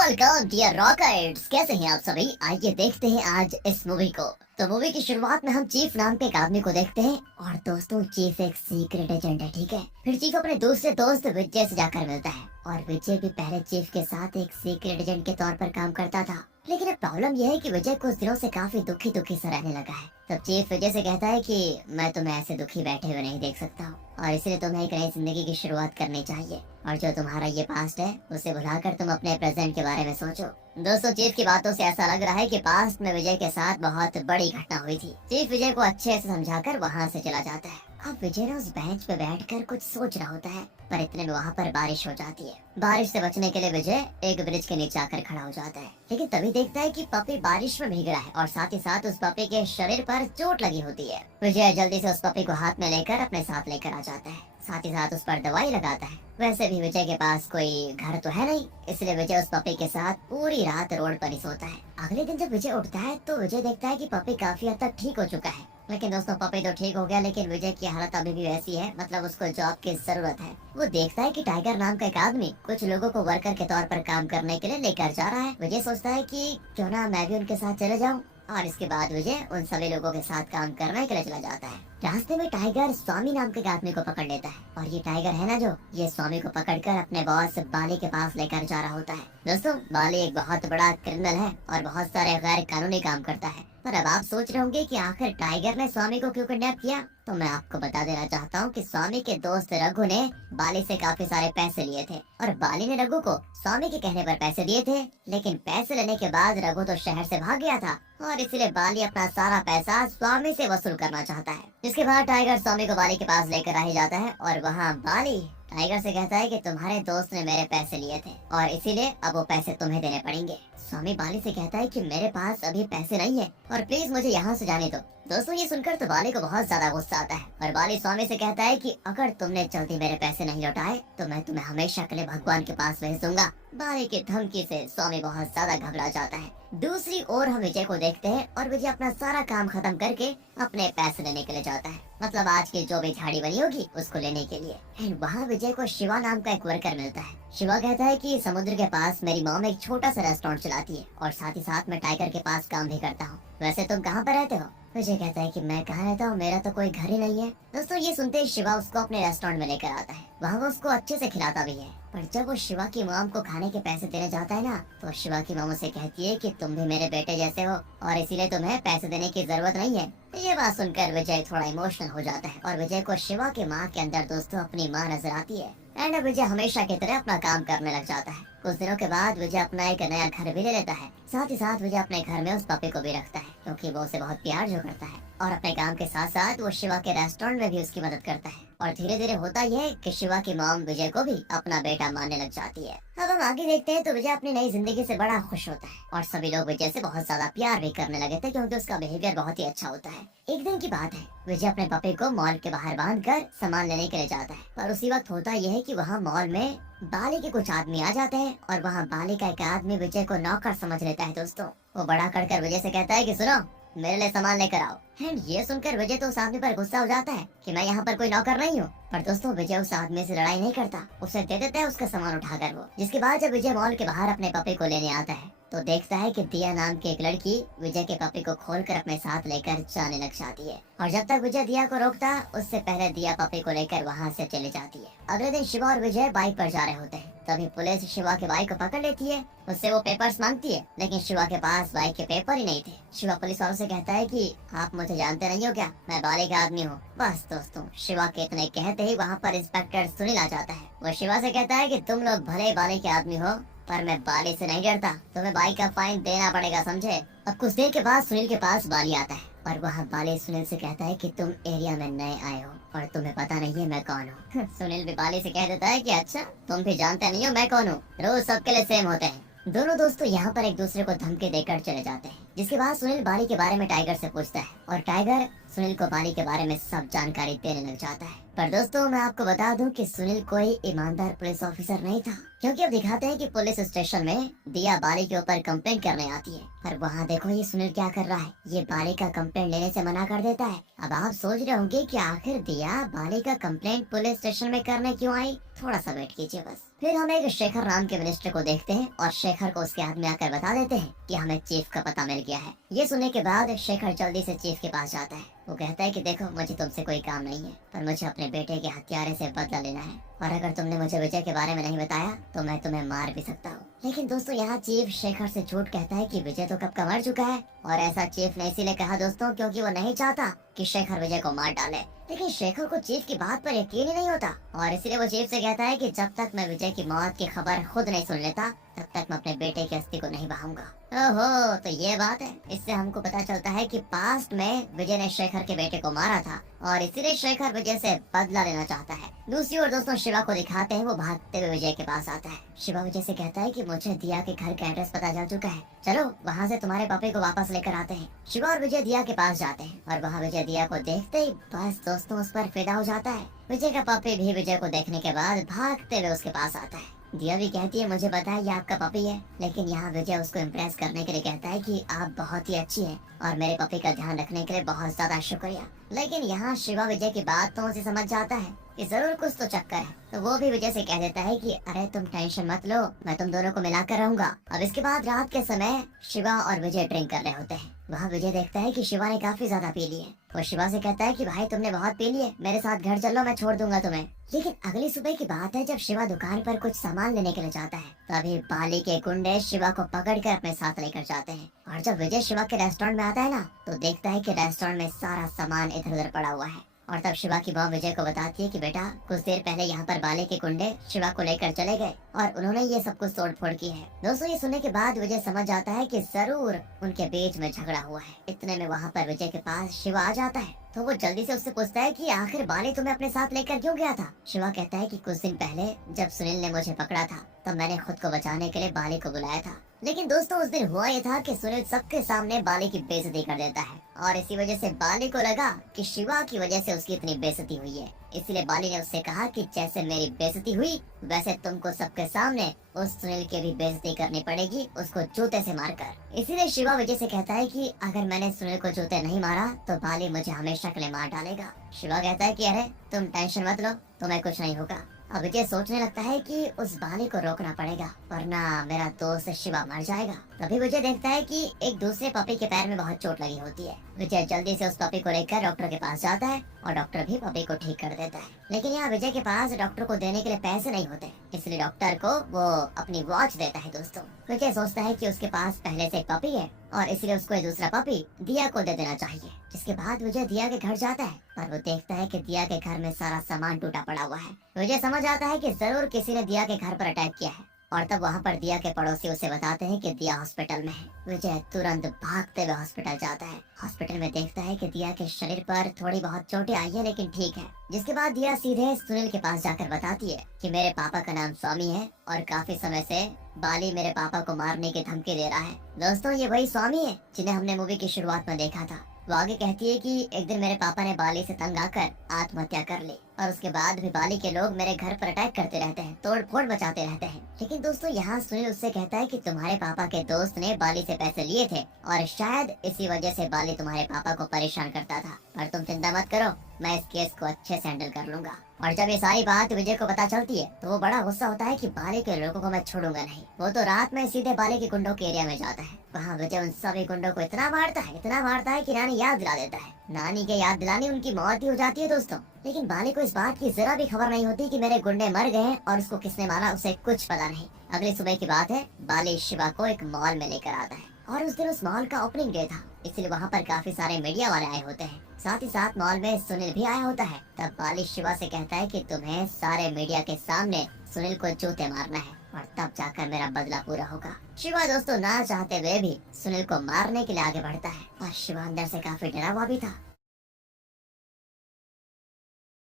Welcome dear rockets, कैसे हैं आप सभी। आइए देखते हैं आज इस मूवी को। तो मूवी की शुरुआत में हम चीफ नाम के एक आदमी को देखते हैं और दोस्तों चीफ एक सीक्रेट एजेंट है, ठीक है। फिर चीफ अपने दूसरे दोस्त विजय से जाकर मिलता है और विजय भी पहले चीफ के साथ एक सीक्रेट एजेंट के तौर पर काम करता था, लेकिन अब प्रॉब्लम यह है कि विजय कुछ दिनों से काफी दुखी दुखी सा रहने लगा है। तब चीफ विजय से कहता है कि मैं तुम्हें ऐसे दुखी बैठे हुए नहीं देख सकता हूँ और इसलिए तुम्हें एक नई जिंदगी की शुरुआत करनी चाहिए और जो तुम्हारा ये पास्ट है उसे भुलाकर तुम अपने प्रेजेंट के बारे में सोचो। दोस्तों चीफ की बातों से ऐसा लग रहा है कि पास्ट में विजय के साथ बहुत बड़ी घटना हुई थी। चीफ विजय को अच्छे से समझाकर वहाँ से चला जाता है। अब विजय ना उस बेंच पे बैठकर कुछ सोच रहा होता है, पर इतने में वहाँ पर बारिश हो जाती है। बारिश से बचने के लिए विजय एक ब्रिज के नीचे आकर खड़ा हो जाता है, लेकिन तभी देखता है कि पपी बारिश में भीग रहा है और साथ ही साथ उस पपी के शरीर पर चोट लगी होती है। विजय जल्दी से उस पपी को हाथ में लेकर अपने साथ लेकर आ जाता है, साथ ही साथ उस पर दवाई लगाता है। वैसे भी विजय के पास कोई घर तो है नहीं, इसलिए विजय उस पपी के साथ पूरी रात रोड पर ही सोता है। अगले दिन जब विजय उठता है तो विजय देखता है कि पपी काफी हद तक ठीक हो चुका है। लेकिन दोस्तों पपी तो ठीक हो गया, लेकिन विजय की हालत अभी भी वैसी है, मतलब उसको जॉब की जरूरत है। वो देखता है कि टाइगर नाम का एक आदमी कुछ लोगों को वर्कर के तौर पर काम करने के लिए लेकर जा रहा है। विजय सोचता है कि क्यों ना मैं भी उनके साथ चले जाऊं, और इसके बाद विजय उन सभी लोगों के साथ काम करने के लिए चला जाता है। रास्ते में टाइगर स्वामी नाम के आदमी को पकड़ लेता है और ये टाइगर है ना जो, ये स्वामी को पकड़कर अपने बॉस बाली के पास लेकर जा रहा होता है। दोस्तों बाली एक बहुत बड़ा क्रिमिनल है और बहुत सारे गैर कानूनी काम करता है। पर अब आप सोच रहे होंगे कि आखिर टाइगर ने स्वामी को क्यों किडनैप किया, तो मैं आपको बता देना चाहता हूँ कि स्वामी के दोस्त रघु ने बाली से काफी सारे पैसे लिए थे और बाली ने रघु को स्वामी के कहने पर पैसे दिए थे, लेकिन पैसे लेने के बाद रघु तो शहर से भाग गया था और इसलिए बाली अपना सारा पैसा स्वामी से वसूल करना चाहता है। जिसके बाद टाइगर स्वामी को बाली के पास लेकर आ ही जाता है और वहाँ बाली टाइगर से कहता है कि तुम्हारे दोस्त ने मेरे पैसे लिए थे और इसीलिए अब वो पैसे तुम्हें देने पड़ेंगे। स्वामी बाली से कहता है कि मेरे पास अभी पैसे नहीं है और प्लीज मुझे यहाँ से जाने दो। दोस्तों ये सुनकर तो बाली को बहुत ज्यादा गुस्सा आता है और बाली स्वामी से कहता है कि अगर तुमने जल्दी मेरे पैसे नहीं लौटाए तो मैं तुम्हें हमेशा के लिए भगवान के पास भेज दूंगा। बाली की धमकी से स्वामी बहुत ज्यादा घबरा जाता है। दूसरी ओर हम विजय को देखते हैं और विजय अपना सारा काम खत्म करके अपने पैसे लेने के लिए जाता है, मतलब आज की जो भी झाड़ी बनी होगी उसको लेने के लिए। वहाँ विजय को शिवा नाम का एक वर्कर मिलता है। शिवा कहता है कि समुद्र के पास मेरी मॉम एक छोटा सा रेस्टोरेंट चलाती है और साथ ही साथ मैं टाइगर के पास काम भी करता हूँ। वैसे तुम कहाँ पर रहते हो? विजय कहता है कि मैं कहाँ रहता हूँ, मेरा तो कोई घर ही नहीं है। दोस्तों ये सुनते ही शिवा उसको अपने रेस्टोरेंट में लेकर आता है। वहाँ वो उसको अच्छे से खिलाता भी है, पर जब वो शिवा की मॉम को खाने के पैसे देने जाता है ना, तो शिवा की मॉम उसे कहती है कि तुम भी मेरे बेटे जैसे हो और इसीलिए तुम्हें पैसे देने की जरूरत नहीं है। ये बात सुनकर विजय थोड़ा इमोशनल हो जाता है और विजय को शिवा की माँ के अंदर दोस्तों अपनी माँ नजर आती है एंड विजय हमेशा की तरह अपना काम करने लग जाता है। कुछ दिनों के बाद विजय अपना एक नया घर भी ले लेता है। साथ ही साथ विजय अपने घर में उस पपी को भी रखता है क्योंकि वो उसे बहुत प्यार जो करता है और अपने काम के साथ साथ वो शिवा के रेस्टोरेंट में भी उसकी मदद करता है। और धीरे धीरे होता यह है कि शिवा की मॉम विजय को भी अपना बेटा मानने लग जाती है। अब हम आगे देखते हैं तो विजय अपनी नई जिंदगी से बड़ा खुश होता है और सभी लोग विजय से बहुत ज्यादा प्यार भी करने लगे थे क्योंकि उसका बिहेवियर बहुत ही अच्छा होता है। एक दिन की बात है, विजय अपने पपी को मॉल के बाहर बांध कर सामान लेने के लिए जाता है, पर उसी वक्त होता यह है कि वहाँ मॉल में बाली के कुछ आदमी आ जाते हैं और वहाँ बाली का एक आदमी विजय को नौकर समझ लेता है। दोस्तों वो बड़ा कर विजय से कहता है कि सुनो मेरे लिए सामान लेकर आओ। एंड ये सुनकर विजय तो उस आदमी पर गुस्सा हो जाता है कि मैं यहाँ पर कोई नौकर नहीं हूँ, पर दोस्तों विजय उस आदमी से लड़ाई नहीं करता, उसे दे देता है उसका सामान उठाकर वो। जिसके बाद जब विजय मॉल के बाहर अपने पपी को लेने आता है तो देखता है कि दिया नाम की एक लड़की विजय के पपी को खोलकर अपने साथ लेकर जाने लग जाती है और जब तक विजय दिया को रोकता उससे पहले दिया पपी को लेकर वहाँ से चली जाती है। अगले दिन शिवा और विजय बाइक पर जा रहे होते हैं, तभी पुलिस शिवा के बाइक को पकड़ लेती है। उससे वो पेपर्स मांगती है, लेकिन शिवा के पास बाइक के पेपर ही नहीं थे। शिवा पुलिस वालों से कहता है कि आप मुझे जानते नहीं हो क्या, मैं बाली का आदमी हूँ। बस दोस्तों शिवा के इतने कहते ही वहाँ पर इंस्पेक्टर सुनील आ जाता है। वो शिवा से कहता है कि तुम लोग भले बाली के आदमी हो पर मैं बाली से नहीं डरता, तुम्हें बाइक का फाइन देना पड़ेगा, समझे। अब कुछ देर के बाद सुनील के पास बाली आता है और वहाँ बाली सुनील से कहता है कि तुम एरिया में नए आए हो और तुम्हें पता नहीं है मैं कौन हूँ। सुनील भी बाली से कह देता है कि अच्छा तुम भी जानते नहीं हो मैं कौन हूँ, रोज सबके लिए सेम होते हैं। दोनों दोस्तों यहाँ पर एक दूसरे को धमकी देकर चले जाते हैं। जिसके बाद सुनील बाली के बारे में टाइगर से पूछता है और टाइगर सुनील को बाली के बारे में सब जानकारी देने लग जाता है। पर दोस्तों मैं आपको बता दूं कि सुनील कोई ईमानदार पुलिस ऑफिसर नहीं था, क्योंकि अब दिखाते हैं कि पुलिस स्टेशन में दिया बाली के ऊपर कंप्लेंट करने आती है। पर वहाँ देखो ये सुनील क्या कर रहा है, ये बाली का कंप्लेंट लेने से मना कर देता है। अब आप सोच रहे होंगे कि आखिर दिया बाली का कंप्लेंट पुलिस स्टेशन में करने क्यों आई, थोड़ा सा वेट कीजिए बस। फिर हम एक शेखर नाम के मिनिस्टर को देखते हैं और शेखर को उसके आदमी आकर बता देते हैं कि हमें चीफ का पता मिल गया है। ये सुनने के बाद शेखर जल्दी से चीफ के पास जाता है। वो कहता है कि देखो, मुझे तुमसे कोई काम नहीं है, पर मुझे अपने बेटे के हत्यारे से बदला लेना है, और अगर तुमने मुझे विजय के बारे में नहीं बताया तो मैं तुम्हें मार भी सकता हूँ। लेकिन दोस्तों, यहाँ चीफ शेखर से झूठ कहता है कि विजय तो कब का मर चुका है, और ऐसा चीफ ने इसीलिए कहा दोस्तों क्योंकि वो नहीं चाहता कि शेखर विजय को मार डाले। लेकिन शेखर को चीफ की बात पर यकीन ही नहीं होता, और इसलिए वो चीफ से कहता है कि जब तक मैं विजय की मौत की खबर खुद नहीं सुन लेता तब तक मैं अपने बेटे की अस्थि को नहीं बहाऊंगा। ओहो, तो ये बात है। इससे हमको पता चलता है कि पास्ट में विजय ने शेखर के बेटे को मारा था और इसीलिए शेखर विजय से बदला लेना चाहता है। दूसरी ओर दोस्तों, शिवा को दिखाते हैं, वो भागते हुए विजय के पास आता है। शिवा विजय से कहता है कि मुझे दिया के घर का एड्रेस पता चल चुका है, चलो वहाँ से तुम्हारे पापे को वापस लेकर आते हैं। शिवा और विजय दिया के पास जाते हैं और वहाँ विजय दिया को देखते ही बस दोस्तों उस पर फिदा हो जाता है। विजय का पापी भी विजय को देखने के बाद भागते हुए उसके पास आता है। दिया भी कहती है मुझे पता है ये आपका पपी है, लेकिन यहाँ विजय उसको इम्प्रेस करने के लिए कहता है कि आप बहुत ही अच्छी हैं और मेरे पपी का ध्यान रखने के लिए बहुत ज्यादा शुक्रिया। लेकिन यहाँ शिवा विजय की बात तो उसे समझ जाता है कि जरूर कुछ तो चक्कर है, तो वो भी विजय से कह देता है कि अरे तुम टेंशन मत लो, मैं तुम दोनों को मिलाकर रहूंगा। अब इसके बाद रात के समय शिवा और विजय ड्रिंक कर रहे होते हैं। वहाँ विजय देखता है कि शिवा ने काफी ज्यादा पी ली है। वो शिवा से कहता है कि भाई तुमने बहुत पी ली है, मेरे साथ घर चलो, मैं छोड़ दूंगा तुम्हें। लेकिन अगली सुबह की बात है, जब शिवा दुकान पर कुछ सामान लेने के लिए जाता है तभी बाली के गुंडे शिवा को पकड़कर अपने साथ लेकर जाते हैं। और जब विजय शिवा के रेस्टोरेंट में आता है ना, तो देखता है कि रेस्टोरेंट में सारा सामान इधर उधर पड़ा हुआ है। और तब शिवा की माँ विजय को बताती है कि बेटा, कुछ देर पहले यहाँ पर बाले के गुंडे शिवा को लेकर चले गए और उन्होंने ये सब कुछ तोड़ फोड़ की है। दोस्तों, ये सुनने के बाद विजय समझ जाता है कि जरूर उनके बीच में झगड़ा हुआ है। इतने में वहाँ पर विजय के पास शिवा आ जाता है, तो वो जल्दी से उससे पूछता है कि आखिर बाले तुम्हें अपने साथ लेकर क्यों गया था। शिवा कहता है कि कुछ दिन पहले जब सुनील ने मुझे पकड़ा था तब मैंने खुद को बचाने के लिए बाले को बुलाया था। लेकिन दोस्तों, उस दिन हुआ ये था कि सुनील सबके सामने बाले की बेइज्जती कर देता है और इसी वजह से बाले को लगा कि शिवा की वजह से उसकी इतनी बेइज्जती हुई है। इसलिए बाली ने उससे कहा कि जैसे मेरी बेइज्जती हुई वैसे तुमको सबके सामने उस सुनील की भी बेइज्जती करनी पड़ेगी, उसको जूते से मारकर। इसीलिए शिवा विजय से कहता है कि अगर मैंने सुनील को जूते नहीं मारा तो बाली मुझे हमेशा के लिए मार डालेगा। शिवा कहता है कि अरे तुम टेंशन मत लो, तुम्हें कुछ नहीं होगा। अब विजय सोचने लगता है कि उस बाली को रोकना पड़ेगा वरना मेरा दोस्त शिवा मर जाएगा। तभी विजय देखता है कि एक दूसरे पपी के पैर में बहुत चोट लगी होती है। विजय जल्दी से उस पपी को लेकर डॉक्टर के पास जाता है और डॉक्टर भी पपी को ठीक कर देता है। लेकिन यहाँ विजय के पास डॉक्टर को देने के लिए पैसे नहीं होते, इसलिए डॉक्टर को वो अपनी वॉच देता है। दोस्तों, विजय सोचता है कि उसके पास पहले से एक पपी है और इसलिए उसको एक दूसरा पपी दिया को दे देना चाहिए। जिसके बाद विजय दिया के घर जाता है पर वो देखता है कि दिया के घर में सारा सामान टूटा पड़ा हुआ है। विजय समझ आता है कि जरूर किसी ने दिया के घर पर अटैक किया है और तब वहाँ पर दिया के पड़ोसी उसे बताते हैं कि दिया हॉस्पिटल में है। विजय तुरंत भागते हुए हॉस्पिटल जाता है। हॉस्पिटल में देखता है कि दिया के शरीर पर थोड़ी बहुत चोटें आई है लेकिन ठीक है। जिसके बाद दिया सीधे सुनील के पास जाकर बताती है कि मेरे पापा का नाम स्वामी है और काफी समय से बाली मेरे पापा को मारने की धमकी दे रहा है। दोस्तों, ये वही स्वामी है जिन्हें हमने मूवी की शुरुआत में देखा था। वो आगे कहती है कि एक दिन मेरे पापा ने बाली से तंग आकर आत्महत्या कर ली और उसके बाद भी बाली के लोग मेरे घर पर अटैक करते रहते हैं, तोड़ फोड़ मचाते रहते हैं। लेकिन दोस्तों, यहाँ सुनील उससे कहता है कि तुम्हारे पापा के दोस्त ने बाली से पैसे लिए थे और शायद इसी वजह से बाली तुम्हारे पापा को परेशान करता था, पर तुम चिंता मत करो, मैं इस केस को अच्छे से हैंडल कर लूंगा। और जब ये सारी बात विजय को पता चलती है तो वो बड़ा गुस्सा होता है कि बाली के लोगों को मैं छोड़ूंगा नहीं। वो तो रात में सीधे बाली के गुंडों के एरिया में जाता है। वहाँ विजय उन सभी गुंडों को इतना मारता है कि नानी याद दिला देता है। नानी के याद दिलाने उनकी मौत ही हो जाती है दोस्तों। लेकिन बाली को इस बात की जरा भी खबर नहीं होती कि मेरे गुंडे मर गए और उसको किसने मारा उसे कुछ पता नहीं। अगली सुबह की बात है, बाली शिवा को एक मॉल में लेकर आता है और उस दिन उस मॉल का ओपनिंग डे था, इसलिए वहाँ पर काफी सारे मीडिया वाले आए होते हैं। साथ ही साथ मॉल में सुनील भी आया होता है। तब बाली शिवा से कहता है कि तुम्हें सारे मीडिया के सामने सुनील को जूते मारना है और तब जाकर मेरा बदला पूरा होगा। शिवा दोस्तों ना चाहते हुए भी सुनील को मारने के लिए आगे बढ़ता है और शिवा अंदर से काफी डरा हुआ भी था।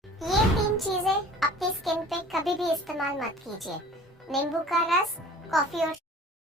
ये 3 चीजें अपनी स्किन पे कभी भी इस्तेमाल मत कीजिए। नींबू का रस, कॉफी और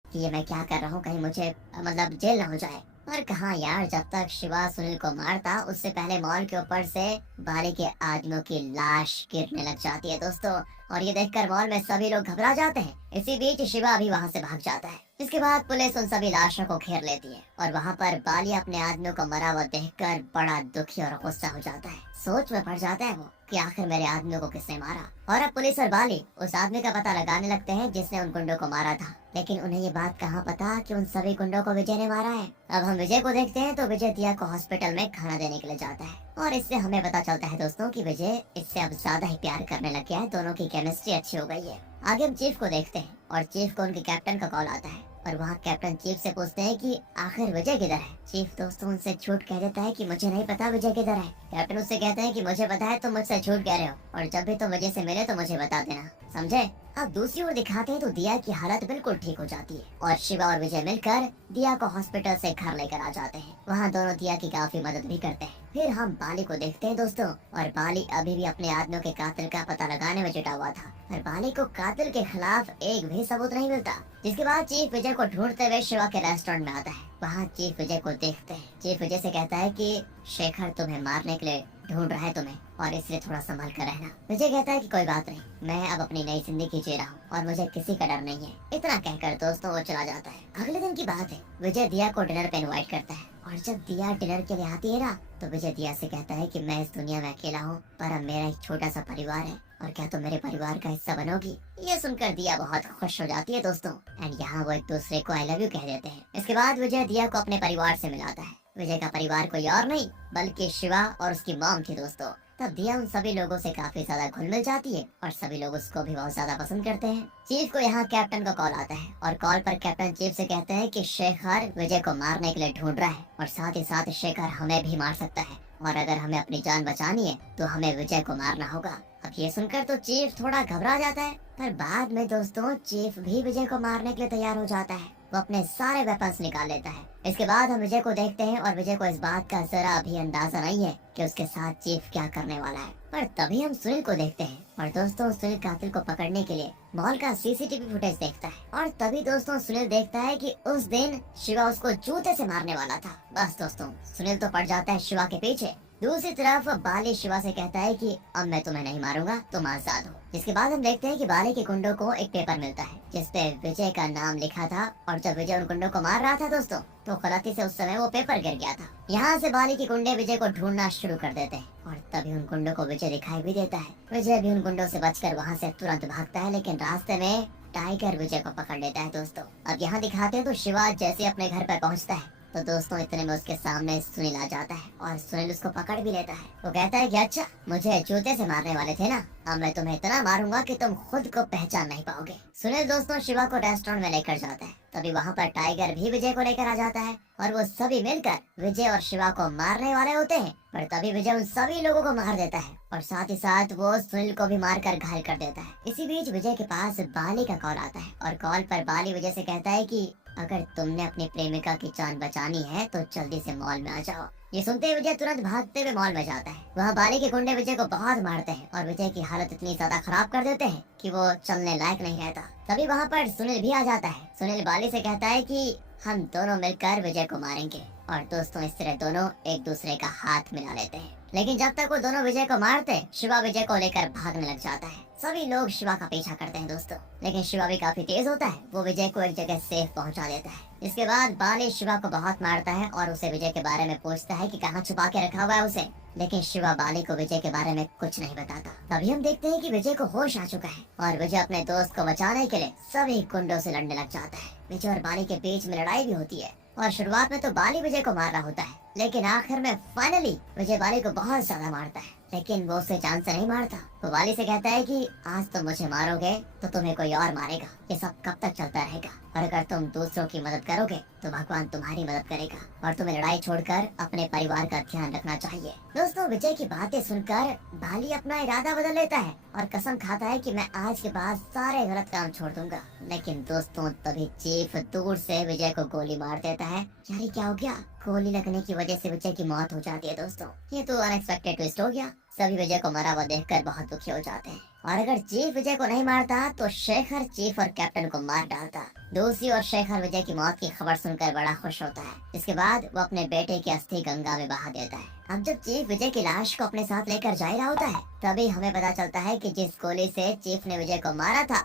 ये मैं क्या कर रहा हूँ, कहीं मुझे मतलब जेल ना हो जाए। और कहाँ यार, जब तक शिवा सुनील को मारता उससे पहले मॉल के ऊपर से बाली के आदमियों की लाश गिरने लग जाती है दोस्तों। और ये देखकर मॉल में सभी लोग घबरा जाते हैं। इसी बीच शिवा भी वहाँ से भाग जाता है। इसके बाद पुलिस उन सभी लाशों को घेर लेती है और वहाँ पर बाली अपने आदमियों को मरा हुआ देखकर बड़ा दुखी और गुस्सा हो जाता है। सोच में पड़ जाता है वो कि आखिर मेरे आदमियों को किसने मारा। और अब पुलिस और बाली उस आदमी का पता लगाने लगते हैं जिसने उन गुंडों को मारा था, लेकिन उन्हें ये बात कहाँ पता कि उन सभी गुंडों को विजय ने मारा है। अब हम विजय को देखते हैं तो विजय दिया को हॉस्पिटल में खाना देने के लिए जाता है और इससे हमें पता चलता है दोस्तों कि विजय इससे अब ज्यादा ही प्यार करने लग गया है, दोनों की केमिस्ट्री अच्छी हो गई है। आगे हम चीफ को देखते हैं और चीफ को उनके कैप्टन का कॉल आता है और वहाँ कैप्टन चीफ से पूछते हैं कि आखिर विजय किधर है। चीफ दोस्तों उनसे झूठ कह देता है कि मुझे नहीं पता विजय किधर है। कैप्टन उससे कहते हैं कि मुझे पता है, तुम मुझसे झूठ कह रहे हो और जब भी तुम विजय से मिले तो मुझे बता देना, समझे। अब दूसरी ओर दिखाते हैं तो दिया की हालत बिल्कुल ठीक हो जाती है और शिवा और विजय मिलकर दिया को हॉस्पिटल से घर लेकर आ जाते हैं। वहाँ दोनों दिया की काफी मदद भी करते हैं। फिर हम बाली को देखते हैं दोस्तों और बाली अभी भी अपने आदमियों के कातिल का पता लगाने में जुटा हुआ था और बाली को कातिल के खिलाफ एक भी सबूत नहीं मिलता। जिसके बाद चीफ विजय को ढूंढते हुए शिवा के रेस्टोरेंट में आता है। वहाँ चीफ विजय को देखते हैं। चीफ विजय से कहता है कि शेखर तुम्हें मारने के लिए ढूंढ रहा है तुम्हें और इसलिए थोड़ा संभल कर रहना। विजय कहता है कि कोई बात नहीं, मैं अब अपनी नई जिंदगी जी रहा हूँ और मुझे किसी का डर नहीं है। इतना कहकर दोस्तों वो चला जाता है। अगले दिन की बात है, विजय दिया को डिनर पे इनवाइट करता है और जब दिया डिनर के लिए आती है ना तो विजय दिया से कहता है कि मैं इस दुनिया में अकेला हूँ पर अब मेरा एक छोटा सा परिवार है और क्या तुम मेरे परिवार का हिस्सा बनोगी। ये सुनकर दिया बहुत खुश हो जाती है दोस्तों एंड यहाँ वो एक दूसरे को आई लव यू कह देते हैं। इसके बाद विजय दिया को अपने परिवार से मिलाता है। विजय का परिवार कोई और नहीं बल्कि शिवा और उसकी मॉम थी दोस्तों। तब दिया उन सभी लोगों से काफी ज्यादा घुल मिल जाती है और सभी लोग उसको भी बहुत ज्यादा पसंद करते हैं। चीफ को यहाँ कैप्टन का कॉल आता है और कॉल पर कैप्टन चीफ से कहते हैं कि शेखर विजय को मारने के लिए ढूंढ रहा है और साथ ही साथ शेखर हमें भी मार सकता है और अगर हमें अपनी जान बचानी है तो हमें विजय को मारना होगा। अब ये सुनकर तो चीफ थोड़ा घबरा जाता है पर बाद में दोस्तों चीफ भी विजय को मारने के लिए तैयार हो जाता है। वो अपने सारे वेपन्स निकाल लेता है। इसके बाद हम विजय को देखते हैं और विजय को इस बात का जरा भी अंदाजा नहीं है कि उसके साथ चीफ क्या करने वाला है। पर तभी हम सुनील को देखते हैं और दोस्तों सुनील कातिल को पकड़ने के लिए मॉल का सीसीटीवी फुटेज देखता है और तभी दोस्तों सुनील देखता है कि उस दिन शिवा उसको जूते से मारने वाला था। बस दोस्तों सुनील तो पड़ जाता है शिवा के पीछे। दूसरी तरफ बाली शिवा से कहता है कि अब मैं तुम्हें नहीं मारूंगा, तुम आजाद हो। जिसके बाद हम देखते हैं कि बाली के गुंडों को एक पेपर मिलता है जिसपे विजय का नाम लिखा था और जब विजय उन गुंडों को मार रहा था दोस्तों तो गलती से उस समय वो पेपर गिर गया था। यहाँ से बाली के गुंडे विजय को ढूंढना शुरू कर देते हैं और तभी उन गुंडों को विजय दिखाई भी देता है। विजय भी उन गुंडों से बचकर वहाँ से तुरंत भागता है लेकिन रास्ते में टाइगर विजय को पकड़ लेता है दोस्तों। अब यहाँ दिखाते हैं तो शिवा जैसे अपने घर पर पहुँचता है तो दोस्तों इतने में उसके सामने सुनील आ जाता है और सुनील उसको पकड़ भी लेता है। वो कहता है कि अच्छा मुझे जूते से मारने वाले थे ना, अब मैं तुम्हें इतना मारूंगा कि तुम खुद को पहचान नहीं पाओगे। सुनील दोस्तों शिवा को रेस्टोरेंट में लेकर जाता है। तभी वहाँ पर टाइगर भी विजय को लेकर आ जाता है और वो सभी मिलकर विजय और शिवा को मारने वाले होते हैं पर तभी विजय उन सभी लोगों को मार देता है और साथ ही साथ वो सुनील को भी मारकर घायल कर देता है। इसी बीच विजय के पास बाली का कॉल आता है और कॉल पर बाली विजय से कहता है कि अगर तुमने अपनी प्रेमिका की जान बचानी है तो जल्दी से मॉल में आ जाओ। ये सुनते ही विजय तुरंत भागते हुए मॉल में जाता है। वहाँ बाली के गुंडे विजय को बहुत मारते हैं और विजय की हालत इतनी ज्यादा खराब कर देते हैं कि वो चलने लायक नहीं रहता। तभी वहाँ पर सुनील भी आ जाता है। सुनील बाली से कहता है कि हम दोनों मिलकर विजय को मारेंगे और दोस्तों इस तरह दोनों एक दूसरे का हाथ मिला लेते हैं। लेकिन जब तक वो दोनों विजय को मारते शिवा विजय को लेकर भागने लग जाता है। सभी लोग शिवा का पीछा करते हैं दोस्तों लेकिन शिवा भी काफी तेज होता है। वो विजय को एक जगह सेफ पहुंचा देता है। इसके बाद बाली शिवा को बहुत मारता है और उसे विजय के बारे में पूछता है कि कहाँ छुपा के रखा हुआ है उसे, लेकिन शिवा बाली को विजय के बारे में कुछ नहीं बताता। तभी हम देखते हैं कि विजय को होश आ चुका है और विजय अपने दोस्त को बचाने के लिए सभी गुंडों से लड़ने लग जाता है। विजय और बाली के बीच में लड़ाई भी होती है और शुरुआत में तो बाली विजय को मार रहा होता है लेकिन आखिर में फाइनली विजय बाली को बहुत ज्यादा मारता है लेकिन वो उसे जान से नहीं मारता। वो बाली से कहता है कि आज तुम मुझे मारोगे तो तुम्हें कोई और मारेगा। ये सब कब तक चलता रहेगा और अगर तुम दूसरों की मदद करोगे तो भगवान तुम्हारी मदद करेगा और तुम्हें लड़ाई छोड़कर अपने परिवार का ध्यान रखना चाहिए। दोस्तों विजय की बातें सुनकर बाली अपना इरादा बदल लेता है और कसम खाता है कि मैं आज के बाद सारे गलत काम छोड़ दूंगा। लेकिन दोस्तों तभी चीफ दूर से विजय को गोली मार देता है। यार क्या हो गया? गोली लगने की वजह से विजय की मौत हो जाती है दोस्तों। ये तो अनएक्सपेक्टेड ट्विस्ट हो गया। सभी विजय को मरा हुआ देखकर बहुत दुखी हो जाते हैं और अगर चीफ विजय को नहीं मारता तो शेखर चीफ और कैप्टन को मार डालता। दूसरी ओर शेखर विजय की मौत की खबर सुनकर बड़ा खुश होता है। इसके बाद वो अपने बेटे की अस्थि गंगा में बहा देता है। अब जब चीफ विजय की लाश को अपने साथ लेकर जा रहा होता है तभी हमें पता चलता है कि जिस गोली से चीफ ने विजय को मारा था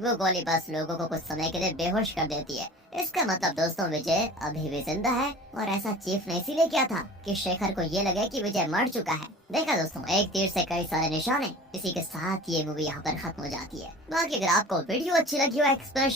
वो गोली बस लोगों को कुछ समय के लिए बेहोश कर देती है। इसका मतलब दोस्तों विजय अभी भी जिंदा है और ऐसा चीफ ने इसीलिए किया था कि शेखर को ये लगे कि विजय मर चुका है। देखा दोस्तों, एक तीर से कई सारे निशाने। इसी के साथ ये मूवी यहाँ पर खत्म हो जाती है। बाकी अगर आपको वीडियो अच्छी लगी हो एक्सप्रेशन